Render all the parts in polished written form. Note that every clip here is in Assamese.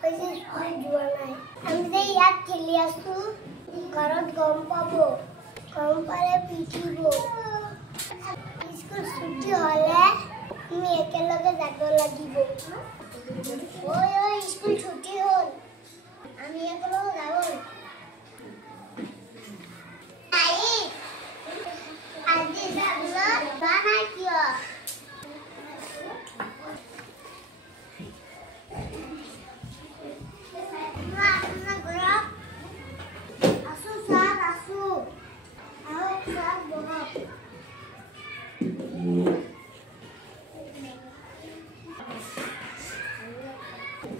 হৈছে স্কুল যোৱা নাই আমি যে ইয়াত খেলি আছো ঘৰত গম পাব গম পালে পিটিব স্কুল ছুটি হ'লে আমি একেলগে যাব লাগিব ওই ওই স্কুল ছুটি হ'ল আমি একেলগে যাব আজি স্কুলত বানাই কিয়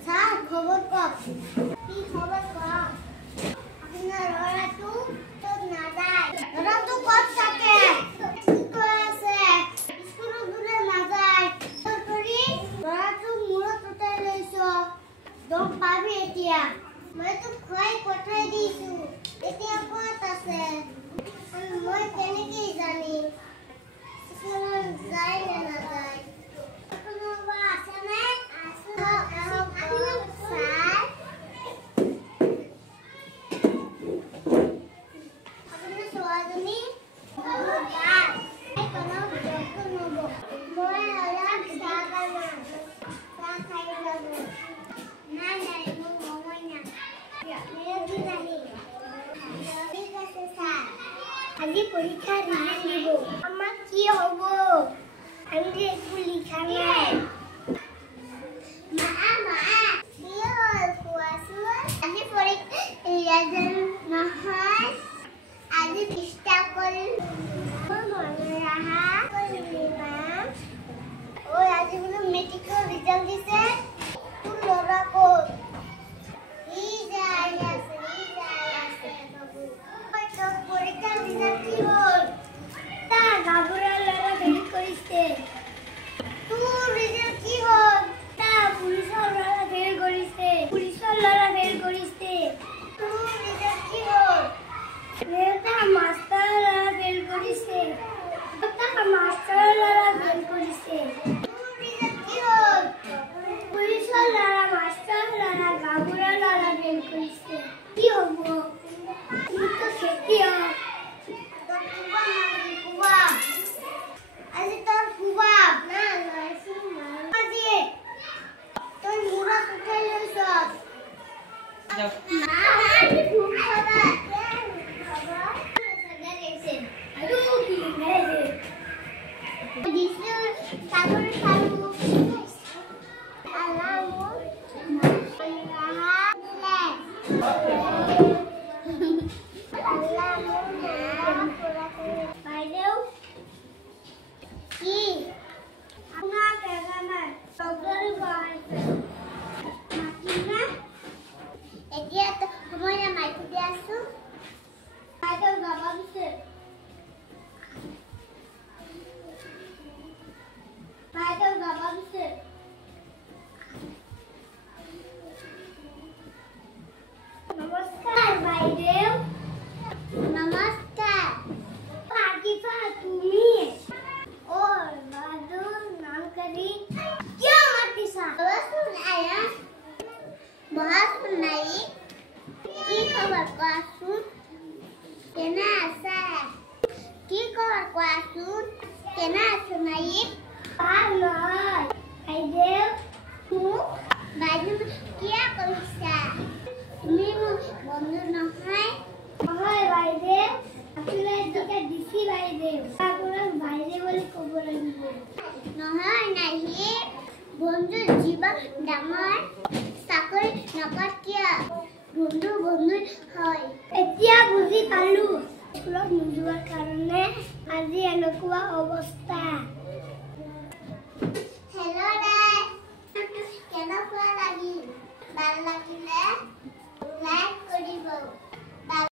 Sir, khobor kok. Ki khobor kok. Apna lora tu to na jay. Lora tu kot থাকে. Ki koi ase. School dure na jay. Tori lora tu muro totai loiso. Dom pabi etia. Moi tu khoi kothai disu. Etia kot ase. Moi keneki jani. School jay na jay. Kono ba ase na? আজি পরীক্ষা রিজাল্ট দিব আমার কি হব আমি যে একটু লিখা নাই মা মা কি হল কুয়াশু আজি পরীক্ষা রিজাল্ট নহয় আজি চেষ্টা করি মনে রাখা করিবা ওই আজি বলে মেট্রিক রিজাল্ট দিছে তুই লড়া কর ই যায় আছে বাবু ওই তো পরীক্ষা রিজাল্ট কি হল তা গাবুরা লড়া বের করিছে তুই রিজাল্ট কি হল তা পুলিশের লড়া বের করিছে পুলিশের লড়া বের করিছে তুই রিজাল্ট কি হল মেয়েটা মাস্টার লড়া বের করিছে তা মাস্টার লড়া বের করিছে তুই রিজাল্ট কি হল পুলিশের লড়া মাস্টার লড়া গাবুরা লড়া বের করিছে কি হবো তুই তো খেতিও তোর কুবা মারি কুবা আজি তোর কুবা না লাইছি না আজি তোর মুরা কোথায় লইছস না আমি ভুল করা বাবা সাদা গেছে আলু কি গেছে দিছু সাগর সালু আলামু नमस्कार भाईदेव नमस्कार पार्टीफा तुम्ही और बाजू नाम करी क्या मारती सा बस आया बहुत सुनाई की खबर कासुन केना आसा की खबर कासुन केना सुनाई पार नय भाईदेव तू बाजू क्या करिसा তুমি বন্ধু নহয় নহয় বাইদে আপনি যেটা দিছি বাইদে আপনার বাইদে বলে কব লাগিব নহয় নাহি বন্ধু জীবন ডাঙৰ চাকৰি নকত কিয়া বন্ধু বন্ধু হয় এতিয়া বুজি পালো স্কুলত নোযোৱাৰ কাৰণে আজি এনেকুৱা অৱস্থা